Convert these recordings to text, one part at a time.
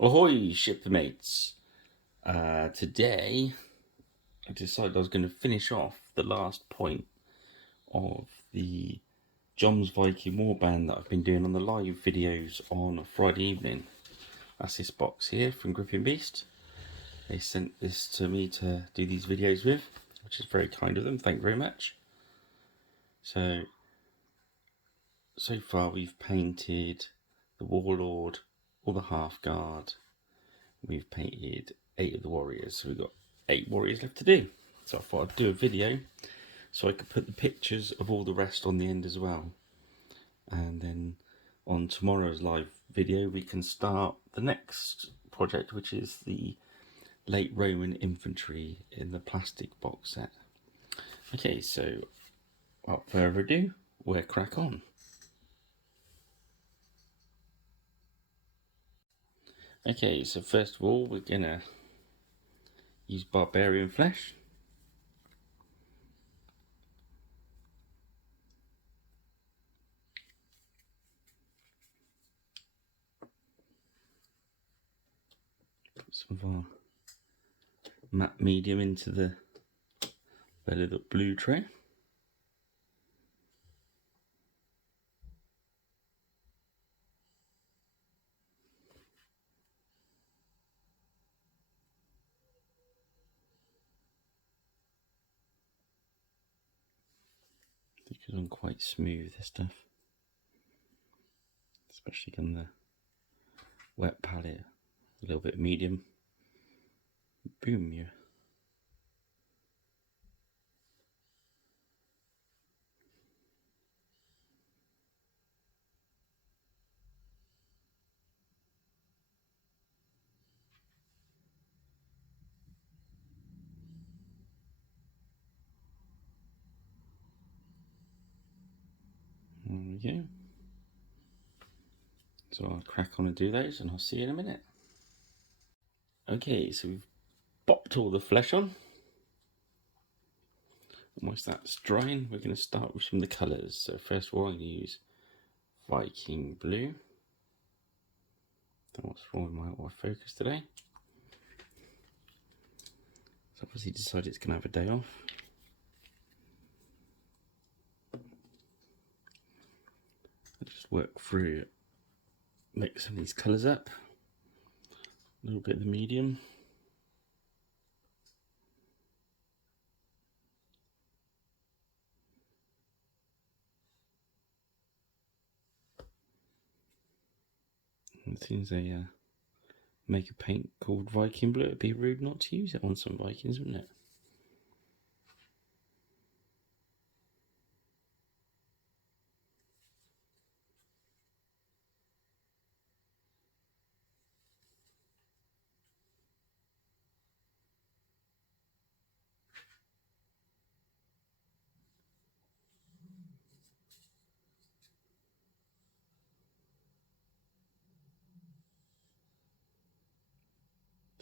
Ahoy, shipmates! Today I decided I was going to finish off the last point of the Joms Viking warband that I've been doing on the live videos on a Friday evening. That's this box here from Griffin Beast. They sent this to me to do these videos with, which is very kind of them. Thank you very much. So far we've painted the Warlord, all the Half Guard. We've painted 8 of the warriors, so we've got 8 warriors left to do. So I thought I'd do a video so I could put the pictures of all the rest on the end as well. And then on tomorrow's live video we can start the next project, which is the late Roman infantry in the plastic box set. Okay, so without further ado, we'll crack on. Okay, so first of all we're gonna use barbarian flesh. Put some of our matte medium into the belly of the blue tray. Because I'm quite smooth, this stuff, especially on the wet palette, a little bit medium. Boom, yeah. There we go. So I'll crack on and do those, and I'll see you in a minute. Okay, so we've popped all the flesh on. And once that's drying, we're going to start with some of the colours. So first of all, I'm going to use Viking blue. Don't know what's wrong with my autofocus today. So obviously decided it's going to have a day off. I'll just work through it, mix some of these colours up. A little bit of the medium. And as soon as they make a paint called Viking blue, it'd be rude not to use it on some Vikings, wouldn't it?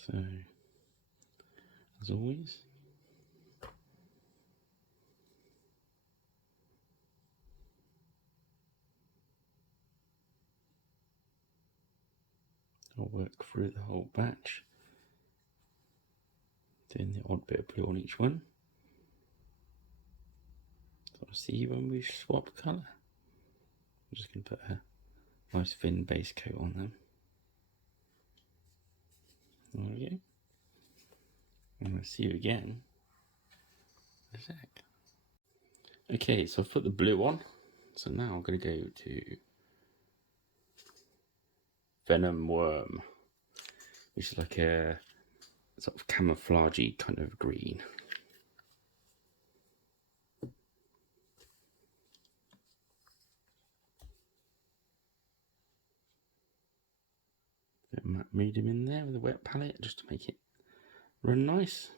So, as always, I'll work through the whole batch, doing the odd bit of blue on each one. So I'll see you when we swap colour. I'm just going to put a nice thin base coat on them. There we go. And I'll see you again in a sec. Okay, so I've put the blue on. So now I'm going to go to Venom Worm, which is like a sort of camouflagey kind of green. Bit of matte medium in there with a wet palette just to make it run nice.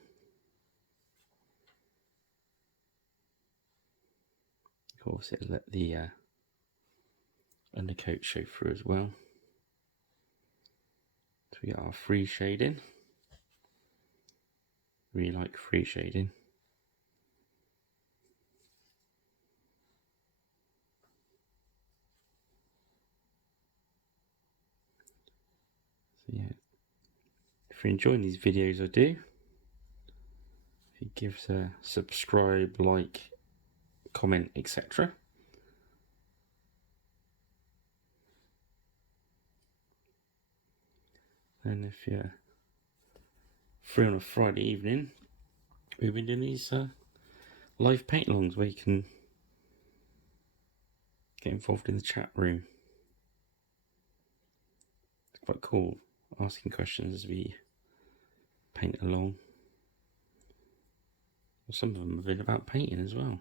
Of course, it'll let the undercoat show through as well. So we got our free shading. Really like free shading. So yeah, you're enjoying these videos I do, if you give us a subscribe, like, comment, etc. And if you're free on a Friday evening, we've been doing these live paint-alongs where you can get involved in the chat room. It's quite cool, asking questions as we paint along. Some of them have been about painting as well.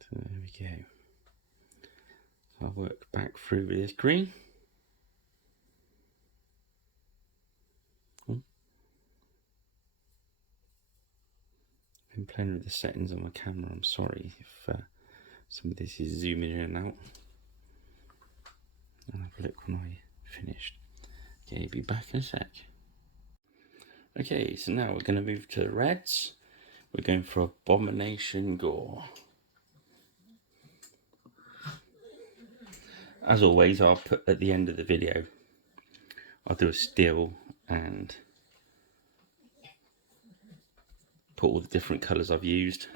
So there we go. I'll work back through with this green. I've been playing with the settings on my camera. I'm sorry if some of this is zooming in and out. I'll have a look when I finished. Okay, be back in a sec. Okay, so now we're going to move to the reds. We're going for Abomination Gore. As always, I'll put at the end of the video, I'll do a still and put all the different colours I've used.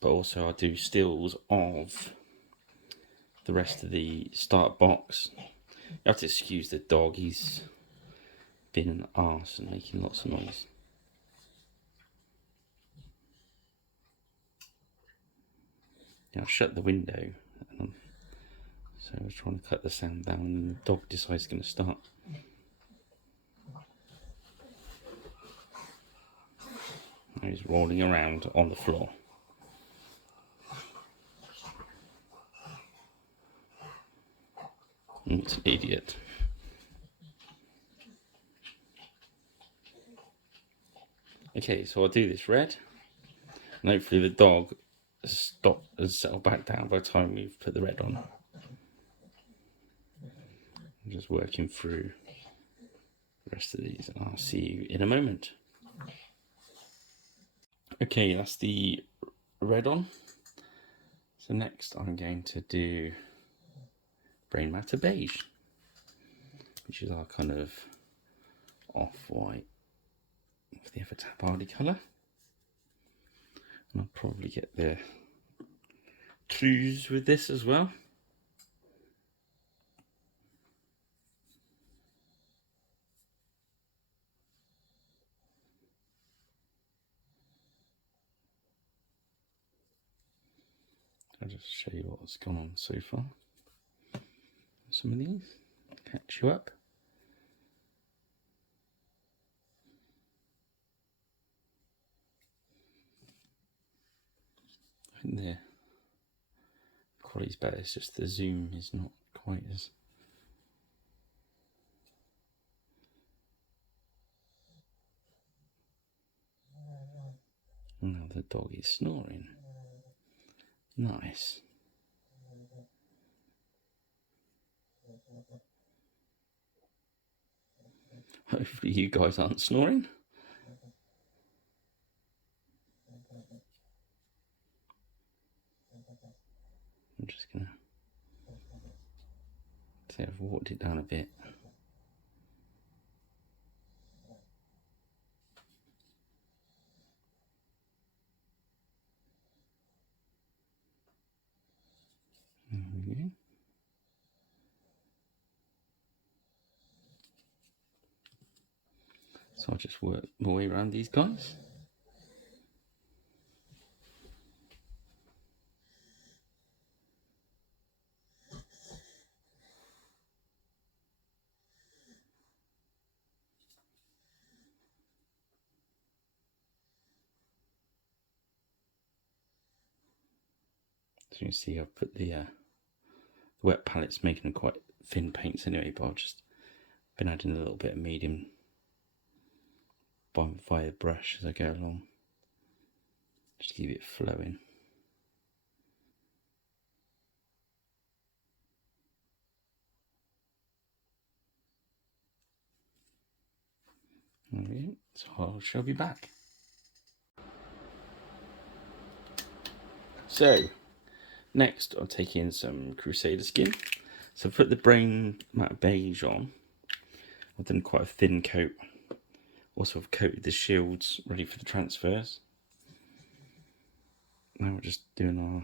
But also I'll do stills of the rest of the start box. You have to excuse the dog, he's been an arse and making lots of noise. Yeah, I'll shut the window, so I was trying to cut the sound down and the dog decides it's going to start. Now he's rolling around on the floor. It's an idiot. Okay, so I'll do this red, and hopefully the dog has stopped and settled back down by the time we've put the red on. I'm just working through the rest of these, and I'll see you in a moment. Okay, that's the red on. So next I'm going to do Brain Matter Beige, which is our kind of off-white with the other tabardy colour. And I'll probably get the trues with this as well. I'll just show you what's gone on so far. Some of these, catch you up. I think the quality's better, it's just the zoom is not quite as... Now the dog is snoring. Nice. Hopefully you guys aren't snoring. I'm just gonna say I've walked it down a bit. There we go. So I'll just work my way around these guys. So you can see I've put the wet palettes, making them quite thin paints anyway, but I've just been adding a little bit of medium via the brush as I go along, just to keep it flowing. Alright, so I shall be back. So next I'll take in some crusader skin. So I've put the brain matte beige on. I've done quite a thin coat. Also I've coated the shields ready for the transfers. Now we're just doing our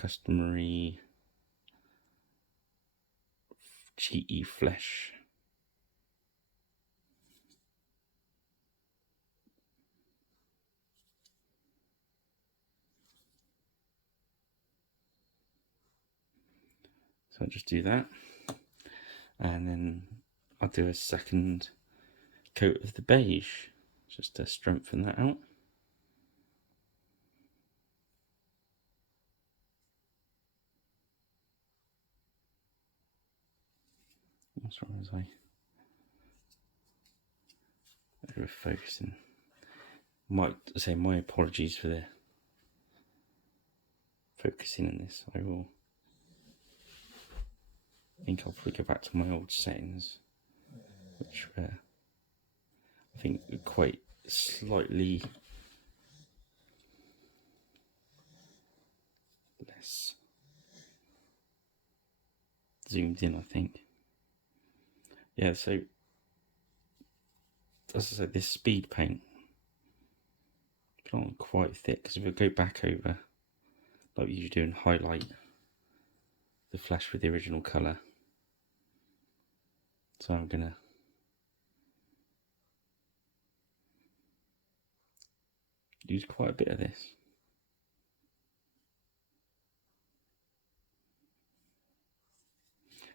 customary cheaty flesh. So I'll just do that. And then I'll do a second coat of the beige just to strengthen that out. As far as I over focusing. Might say my apologies for the focusing on this. I think I'll probably go back to my old settings, which were I think quite slightly less zoomed in, I think. Yeah, so as I said, this speed paint put on quite thick, because if I go back over like we usually do and highlight the flash with the original colour, so I'm gonna use quite a bit of this.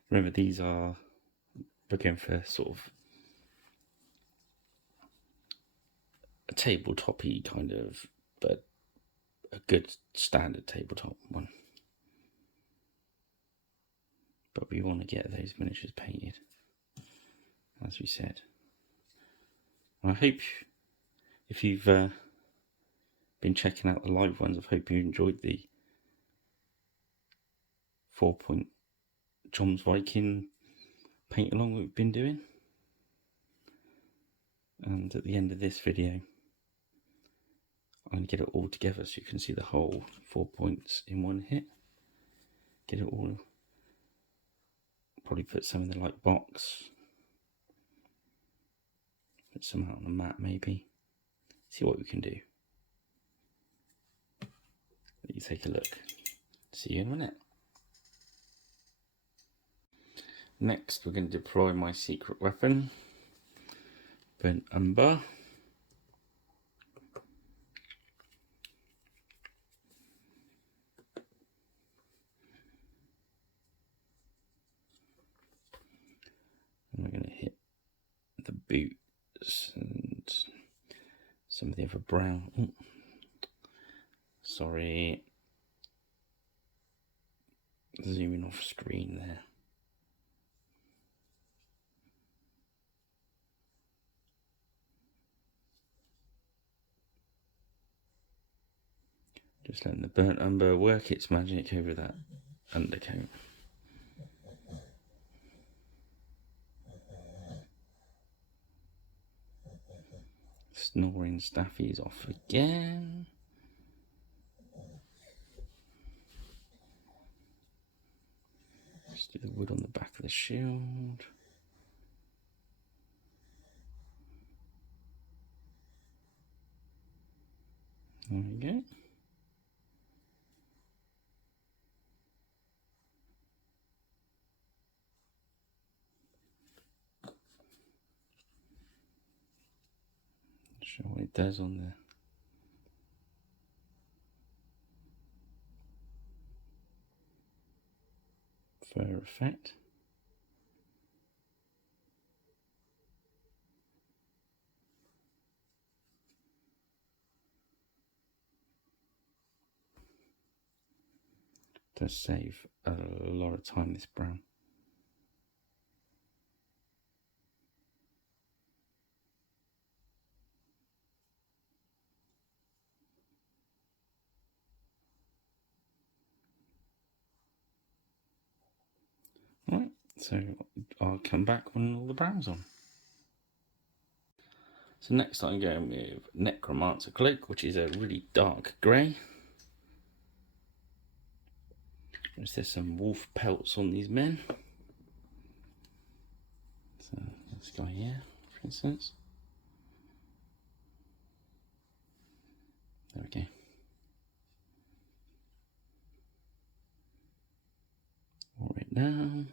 Remember, these are, we're going for sort of a tabletop-y kind of, but a good standard tabletop one. But we want to get those miniatures painted, as we said. And I hope if you've been checking out the live ones, I hope you enjoyed the 4-point joms Viking paint along we've been doing. And at the end of this video, I'm going to get it all together so you can see the whole 4 points in one hit. Get it all, probably put some in the light box, put some out on the mat maybe, see what we can do. Let you take a look. See you in a minute. Next we're going to deploy my secret weapon, burnt umber. And we're going to hit the boots and some of the other brown. Ooh. Sorry, zooming off screen there. Just letting the burnt umber work its magic over that undercoat. Snoring Staffy's off again. Just do the wood on the back of the shield. There we go. Show what it does on the fur effect. Does save a lot of time, this brown. Right, so I'll come back when all the brown's on. So next I'm going with Necromancer Cloak, which is a really dark grey. There's some wolf pelts on these men. So this guy here, for instance. There we go. All right down.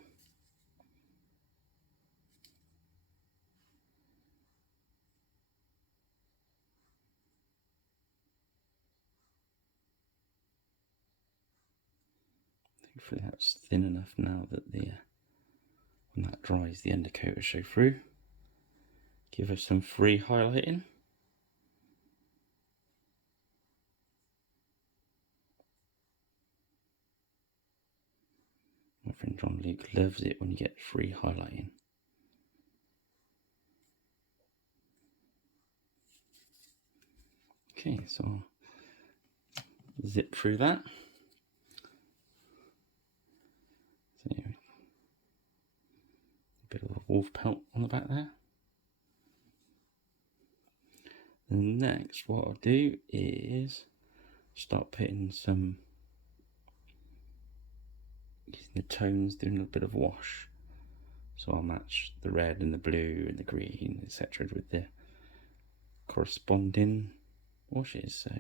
Hopefully that's thin enough now that when that dries, the undercoat will show through. Give us some free highlighting. My friend John Luke loves it when you get free highlighting. Okay, so I'll zip through that. So, a bit of a wolf pelt on the back there. And next, what I'll do is start putting some, using the tones, doing a bit of wash. So I'll match the red and the blue and the green, etc. with the corresponding washes. So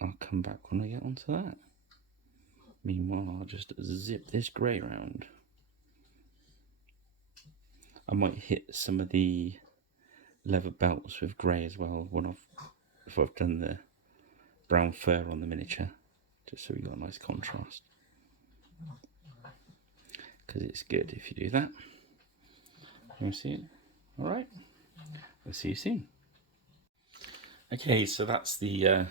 I'll come back when I get onto that. Meanwhile, I'll just zip this grey round. I might hit some of the leather belts with grey as well if I've done the brown fur on the miniature, just so we got a nice contrast. Because it's good if you do that. You see it? Alright, I'll see you soon. Okay, so that's the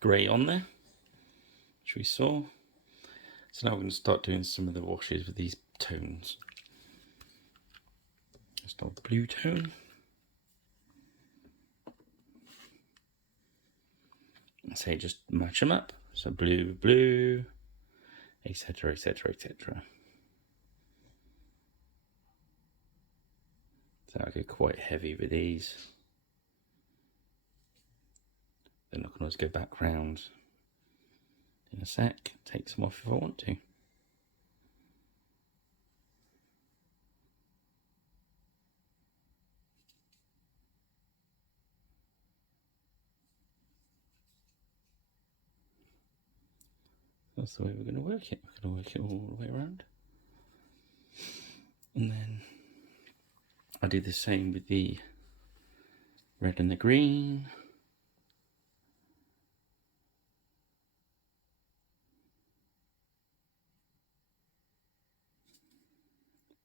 grey on there, which we saw. So now we're going to start doing some of the washes with these tones. Let's start with the blue tone. Say just match them up. So blue, blue, etc, etc, etc. So I go quite heavy with these. Then I can always go back round in a sec, take some off if I want to. That's the way we're going to work it. We're going to work it all the way around. And then I do the same with the red and the green.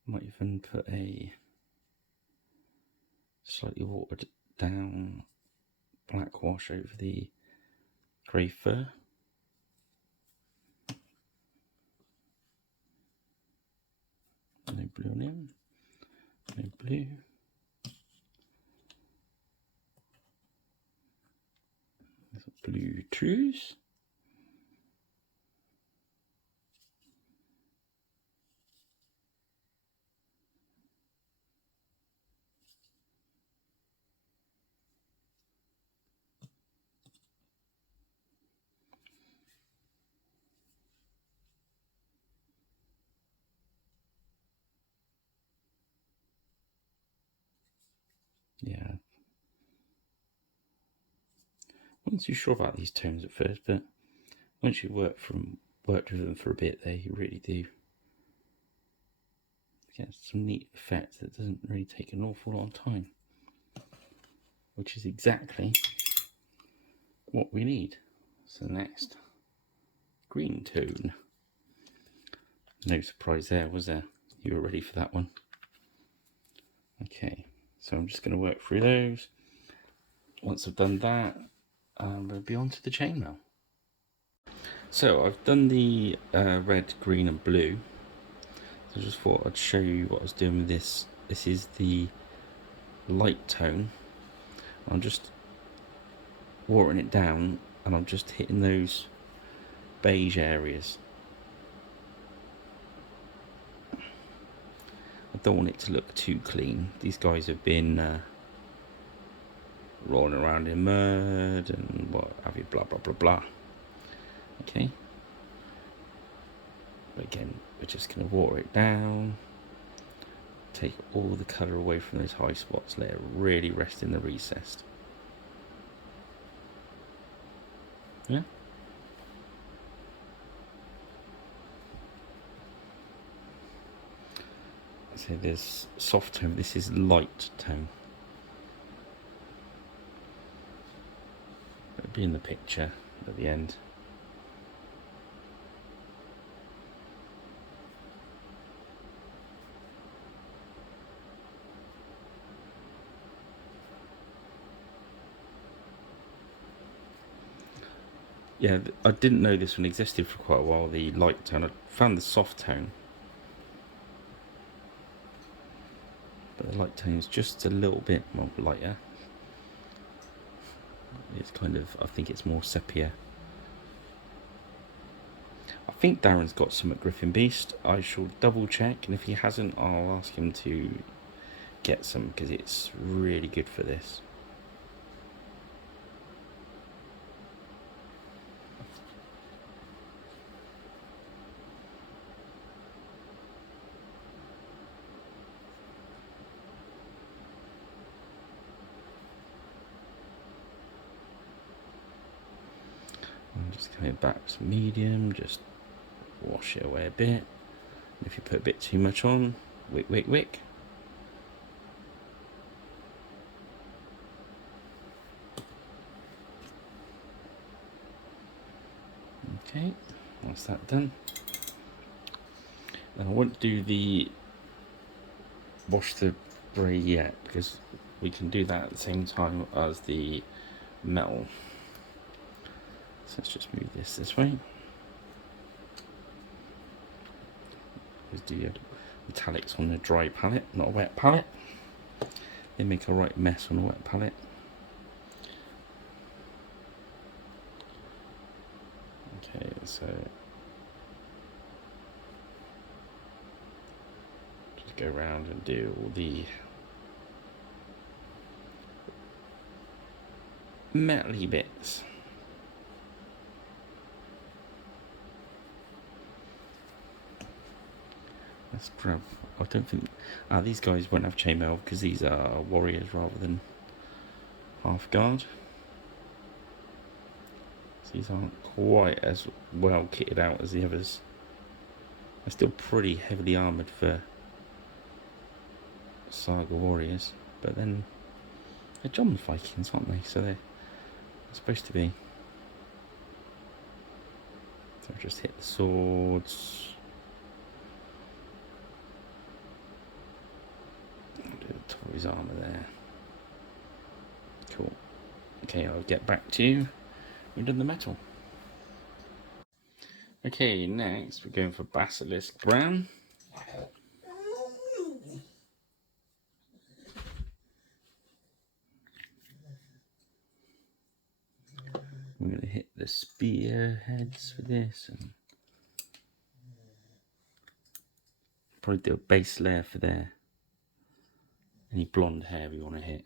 Might even put a slightly watered down black wash over the grey fur. No blue on him. No blue. There's a blue truce. Yeah. Wasn't too sure about these tones at first, but once you worked with them for a bit, they really do get some neat effects that doesn't really take an awful lot of time, which is exactly what we need. So next, green tone. No surprise there, was there? You were ready for that one. Okay, so I'm just going to work through those. Once I've done that, we'll be on to the chainmail. So I've done the red, green and blue. So I just thought I'd show you what I was doing with this. This is the light tone. I'm just watering it down and I'm just hitting those beige areas. I don't want it to look too clean. These guys have been rolling around in mud and what have you, blah blah blah blah. Okay, Again, we're just going to water it down, take all the colour away from those high spots, let it really rest in the recessed. Yeah. So there's soft tone, this is light tone. It'll be in the picture at the end. Yeah, I didn't know this one existed for quite a while, the light tone. I found the soft tone, but the light tone is just a little bit more lighter. It's kind of, I think it's more sepia. I think Darren's got some at Griffin Beast. I shall double check, and if he hasn't, I'll ask him to get some, because it's really good for this. I'm just coming back to medium, just wash it away a bit. If you put a bit too much on, wick, wick, wick. Okay, that's that done. Then I won't do the wash the grey yet, because we can do that at the same time as the metal. So let's just move this way. Let's do metallics on a dry palette, not a wet palette. They make a right mess on a wet palette. Okay, so just go around and do all the metally bits. Let's grab, I don't think, these guys won't have chainmail because these are warriors rather than half guard. So these aren't quite as well kitted out as the others. They're still pretty heavily armoured for Saga warriors, but then they're joms vikings, aren't they? So they're supposed to be. So I've just hit the swords. Do the top of his armour there. Cool. Okay, I'll get back to you. We've done the metal. Okay, next we're going for basilisk brown. I'm going to hit the spear heads for this, and probably do a base layer for there. Any blonde hair we want to hit.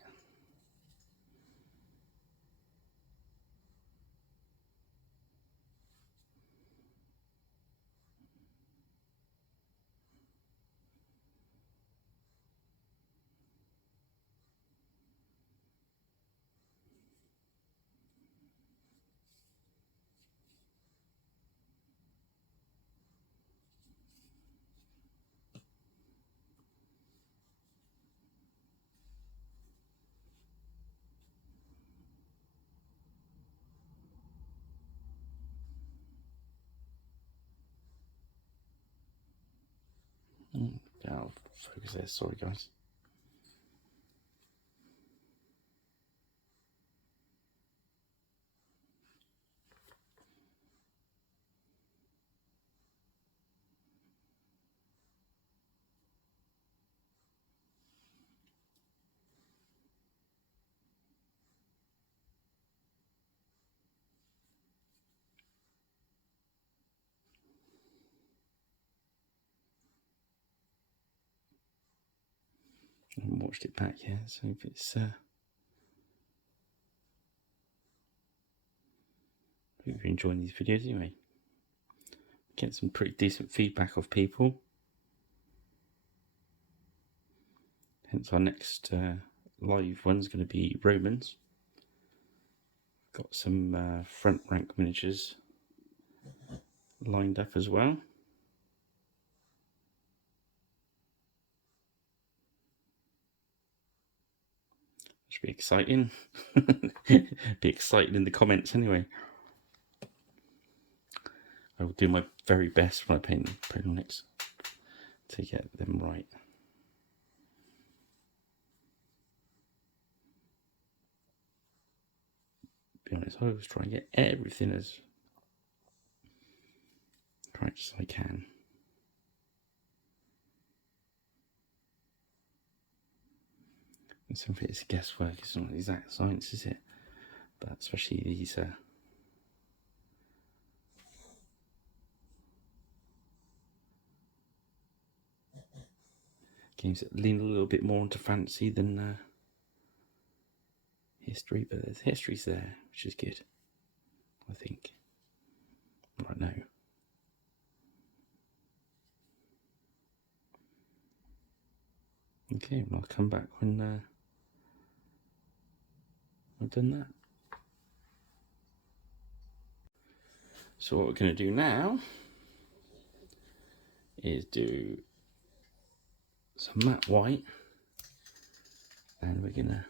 Yeah, I'll focus there, sorry guys. I haven't watched it back yet, so if it's hope you're enjoying these videos anyway. Get some pretty decent feedback of people. Hence our next live one's going to be Romans. Got some front rank miniatures lined up as well. Should be exciting. Be exciting in the comments anyway. I will do my very best when I paint next to get them right. Be honest, I always try and get everything as correct as I can. And some of it is guesswork, it's not exact science, is it? But especially these games that lean a little bit more into fantasy than history, but the history's there, which is good, I think, right now. Okay, well, I'll come back when I've done that. So what we're going to do now is do some matte white, and we're going to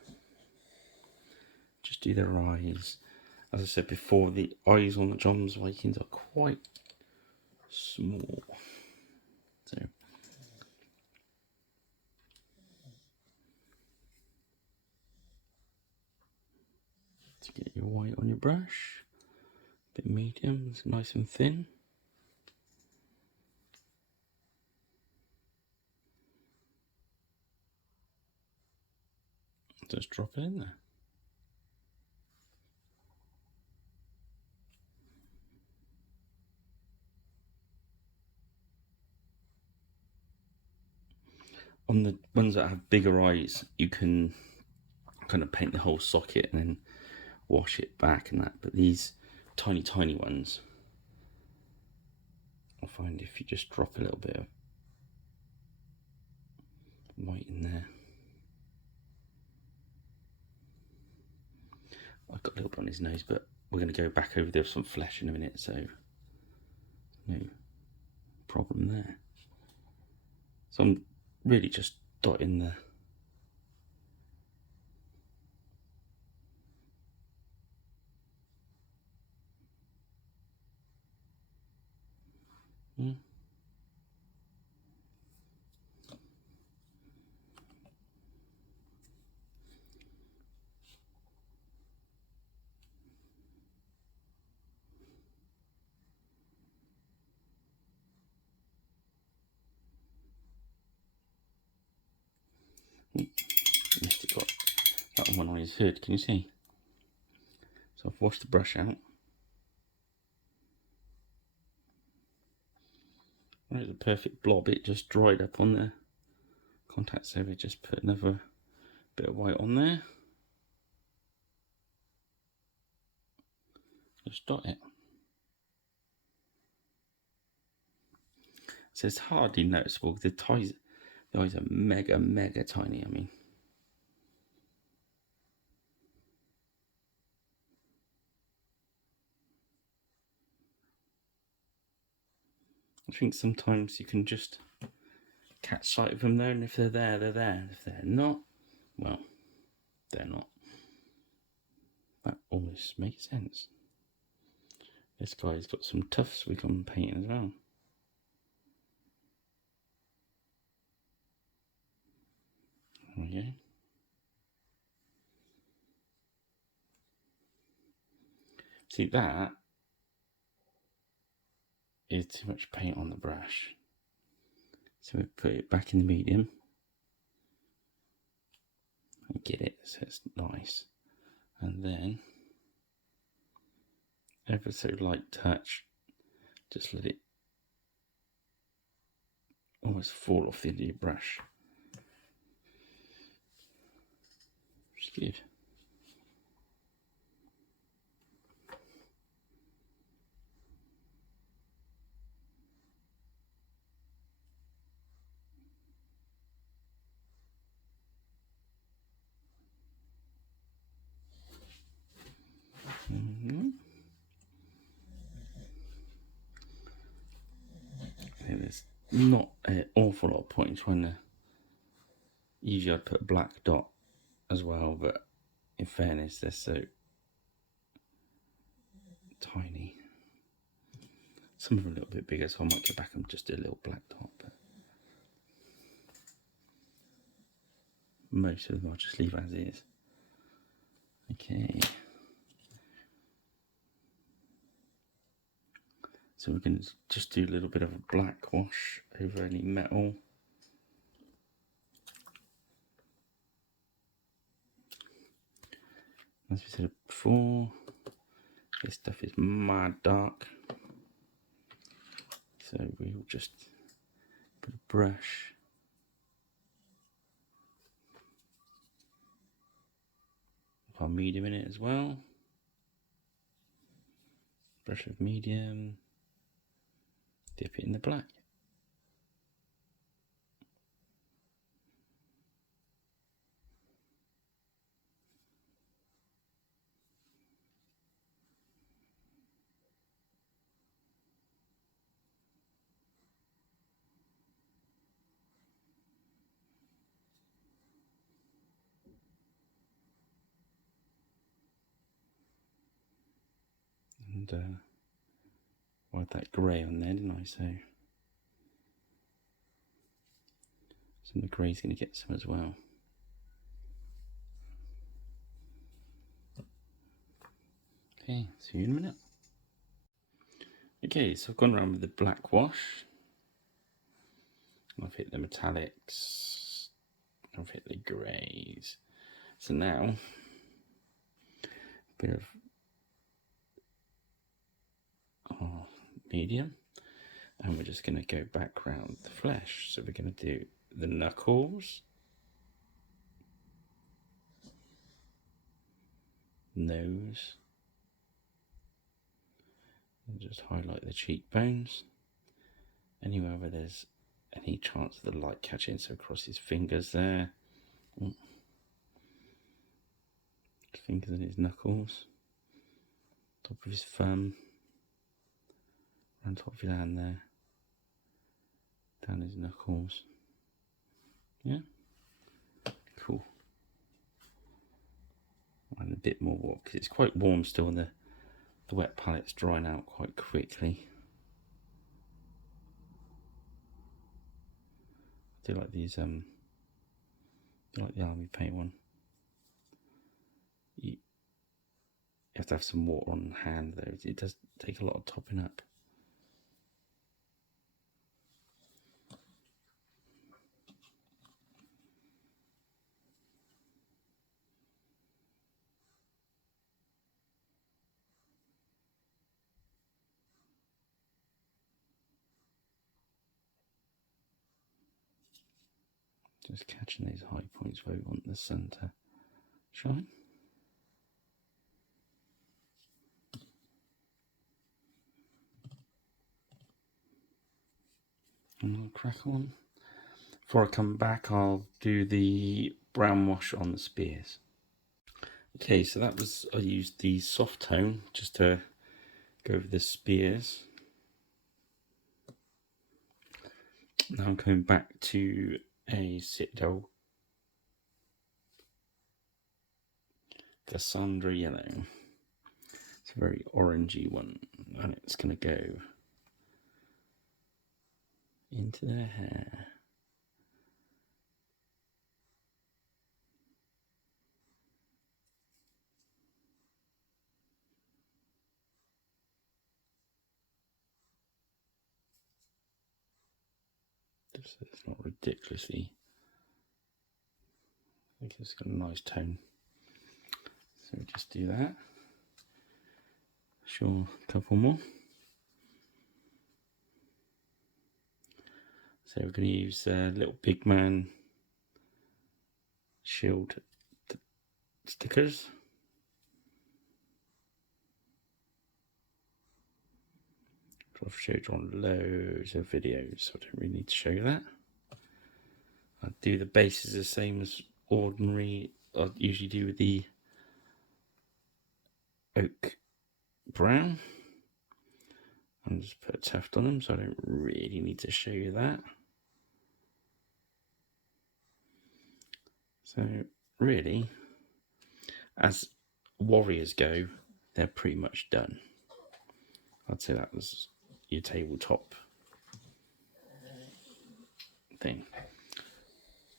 just do their eyes. As I said before, the eyes on the joms Vikings are quite small, so to get your white on your brush, a bit medium, it's nice and thin. Just drop it in there. On the ones that have bigger eyes, you can kind of paint the whole socket and then wash it back and that, but these tiny ones, I find if you just drop a little bit of white in there. I've got a little bit on his nose, but we're going to go back over there with some flesh in a minute, so no problem there. So I'm really just dotting the missed it, got that one on his hood, can you see? So I've washed the brush out. Right, the perfect blob, it just dried up on the contact surface. Just put another bit of white on there. Just dot it. So it's hardly noticeable. The eyes are mega tiny. I mean, I think sometimes you can just catch sight of them there, and if they're there, they're there. If they're not, well, they're not. That almost makes sense. This guy's got some tufts we can paint as well. There we go. See, that is too much paint on the brush. So we put it back in the medium and get it so it's nice. And then, ever so light touch, just let it almost fall off the end of your brush. Which is good. not an awful lot of point in trying to. Usually I'd put a black dot as well, but in fairness, they're so tiny. Some of them are a little bit bigger, so I might go back and just do a little black dot. But most of them I'll just leave as is. Okay. So we're going to just do a little bit of a black wash over any metal. As we said before, this stuff is mad dark. So we'll just put a brush. Our medium in it as well. Brush of medium. Dip it in the black. And I had that grey on there, didn't I? So some of the grey's going to get some as well. Okay, see you in a minute. Okay, so I've gone around with the black wash. I've hit the metallics. I've hit the greys. So now, a bit of medium. And we're just going to go back round the flesh. So we're going to do the knuckles, nose, and just highlight the cheekbones. Anywhere where there's any chance of the light catching, so across his fingers there. Fingers and his knuckles. Top of his thumb. Around top of his hand there. Down his knuckles. Yeah? Cool. And a bit more, because it's quite warm still, and the wet palette's drying out quite quickly. I do like these, I do like the army paint one. You have to have some water on hand though, it does take a lot of topping up. Just catching these high points where we want the sun to shine. And I'll crack on. Before I come back, I'll do the brown wash on the spears. Okay, so that was, I used the soft tone just to go over the spears. Now I'm coming back to a Citadel Cassandra yellow. It's a very orangey one, and it's going to go into their hair. Just so it's not ridiculously, I think it's got a nice tone. So we just do that. Sure, a couple more. So we're going to use little big man shield stickers. I've showed you on loads of videos, so I don't really need to show you that. I do the bases the same as ordinary. I usually do with the oak brown. And just put a tuft on them, so I don't really need to show you that. So really, as warriors go, they're pretty much done. I'd say that was your tabletop thing.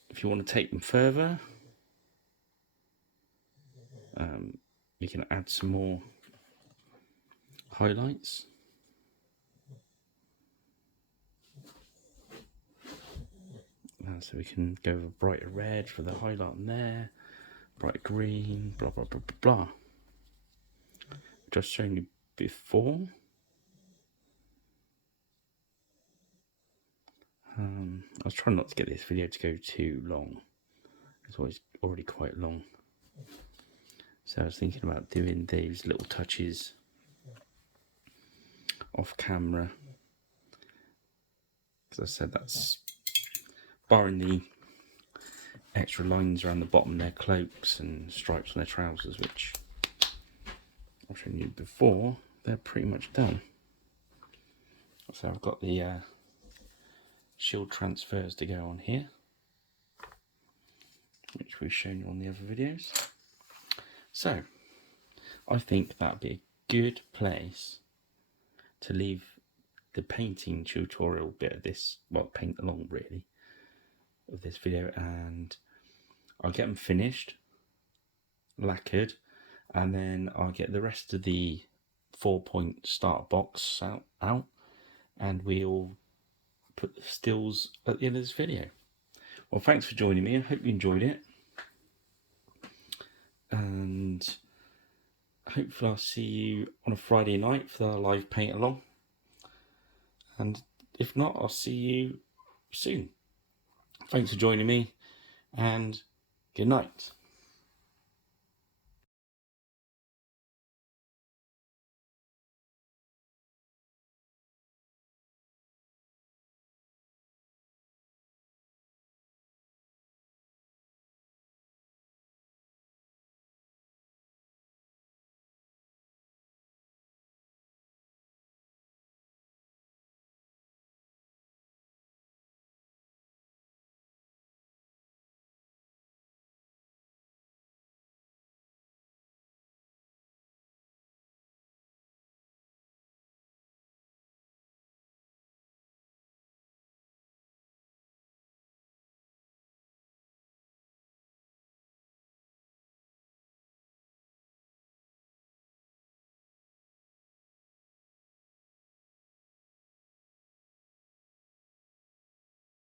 If you want to take them further, you can add some more highlights. So we can go with a brighter red for the highlight on there, bright green, blah blah blah blah blah. Just shown you before. I was trying not to get this video to go too long. It's already quite long. So I was thinking about doing these little touches off camera. Because I said that's barring the extra lines around the bottom of their cloaks and stripes on their trousers, which I've shown you before, they're pretty much done. So I've got the shield transfers to go on here, which we've shown you on the other videos. So I think that'd be a good place to leave the painting tutorial bit of this, well, paint along really, of this video, and I'll get them finished, lacquered, and then I'll get the rest of the 4-point start box out, and we'll put the stills at the end of this video. Well, thanks for joining me. I hope you enjoyed it, and hopefully I'll see you on a Friday night for the live paint along, and if not, I'll see you soon. Thanks for joining me, and good night.